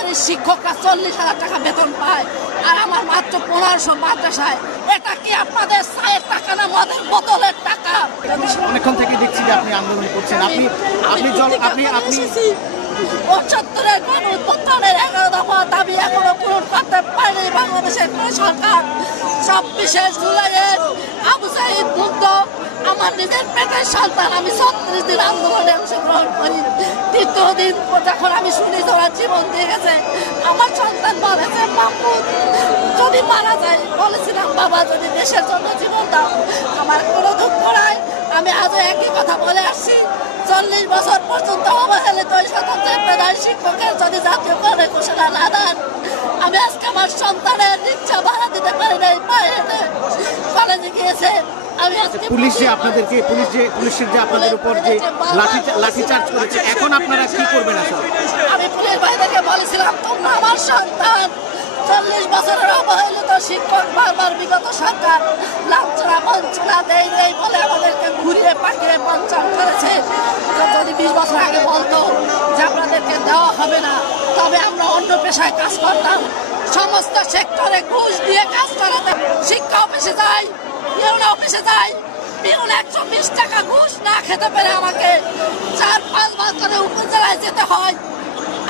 Primary শিক্ষকরা 40,000 টাকা বেতন পায়, আর আমার মাত্র 1500 মাদ্রাসায়। এটা কি আপনাদের চায়ের টাকা না মদের বোতলের টাকা? অনেকক্ষণ থেকে দেখছি যে আপনি আন্দোলন করছেন। আপনি ৭৫-এর গণঅভ্যুত্থানের 11 দফা দাবি এখনো পূরণ করতে পারেনি বাংলাদেশের কোন সরকার। ২৬শে জুলাইয়ের আবু সাঈদ মুগ্ধ আমার নিজের পেটের সন্তান। আমি ৩৬ দিন আন্দোলনে অংশগ্রহণ করি। তৃতীয় দিন যখন আমি শুনি ওরা জীবন দিয়ে গেছে, আমার সন্তান বলেছে মাহমুদ যদি মারা যায়, বলেছিলাম বাবা যদি দেশের জন্য জীবন দাও। আমার কোনো দুঃখ নাই, আমি আজও একই কথা বলে আসছি। ৪০ বছর পর্যন্ত অবহেলিত স্বতন্ত্র পেশায় শিক্ষকের যদি জাতীয়করণের ঘোষণা না দেন, আমি আজকে আমার সন্তানের রিক্সা ভাড়া দিতে পারি নাই, পায়ে হেঁটে কলেজে গিয়েছে। আমি পুলিশের যে আপনাদের উপর যে লাঠিচার্জ করেছে, এখন আপনারা কি করবেন? আসলে আমি পুলিশ ভাইদেরকে বলেছিলাম তোমরা আমার সন্তান ৪০ বছরের অবহেলিত শিক্ষক, বারবার বিগত সরকার লাঞ্ছনা বঞ্চনা দেই বলে আমাদেরকে ঘুরিয়ে পাঠিয়ে বঞ্চন করেছে। যদি ২০ বছর আগে বলতো যে আপনাদেরকে দেওয়া হবে না, তবে আমরা অন্য পেশায় কাজ করতাম। সমস্ত সেক্টরে ঘুষ দিয়ে কাজ করাতে, শিক্ষা অফিসে যাই, ইউনো অফিসে যাই, পিউন ১২০ টাকা ঘুষ না খেতে পেরে আমাকে ৪-৫ বার করে উপজেলায় যেতে হয়।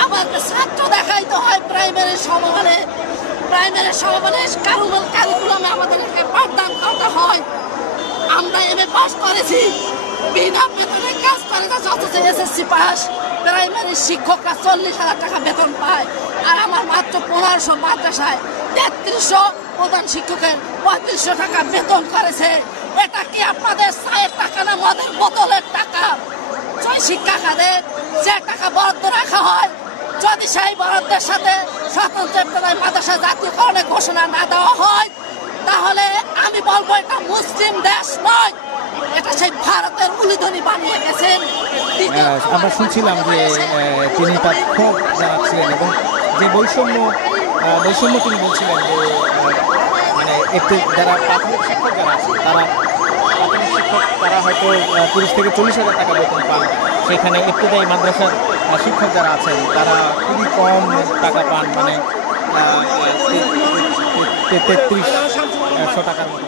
আমাকে ছাত্র দেখাইতে হয় প্রাইমারি সমমানে কারিকুলামে আমাদেরকে পাঠদান করতে হয়। আমরা এমএ পাস করেছি, বিনা বেতনে কাজ করে যাচ্ছে, অথচ এসএসসি পাস। প্রাইমারি শিক্ষকরা ৪০,000 টাকা বেতন পায়, আর আমার মাত্র 1500 মাদ্রাসায়। ৩৩০০ প্রধান শিক্ষকের ৩৫০০ টাকা বেতন করেছে। এটা কি আপনাদের চায়ের টাকা না মদের বোতলের টাকা? শিক্ষা খাতে যে টাকা বরাদ্দ রাখা হয়, যদি সেই বরাদ্দের সাথে স্বতন্ত্র মাদ্রাসা জাতীয়করণের ঘোষণা না দেওয়া হয়, তাহলে আমি বলবো এটা মুসলিম দেশ নয়, এটা সেই ভারতের উলিধনি বানিয়ে গেছেন। আমরা শুনছিলাম যে তিনি তার ক্ষোভ জানাচ্ছিলেন এবং যে বৈষম্য তিনি বলছিলেন যে মানে একটু যারা প্রাথমিক শিক্ষক যারা আছে, তারা হয়তো ৩০ থেকে ৪০,000 টাকা বেতন পান। সেখানে ইবতেদায়ী মাদ্রাসার শিক্ষক যারা আছেন তারা খুবই কম টাকা পান, মানে ৩৩০০ টাকার মতো।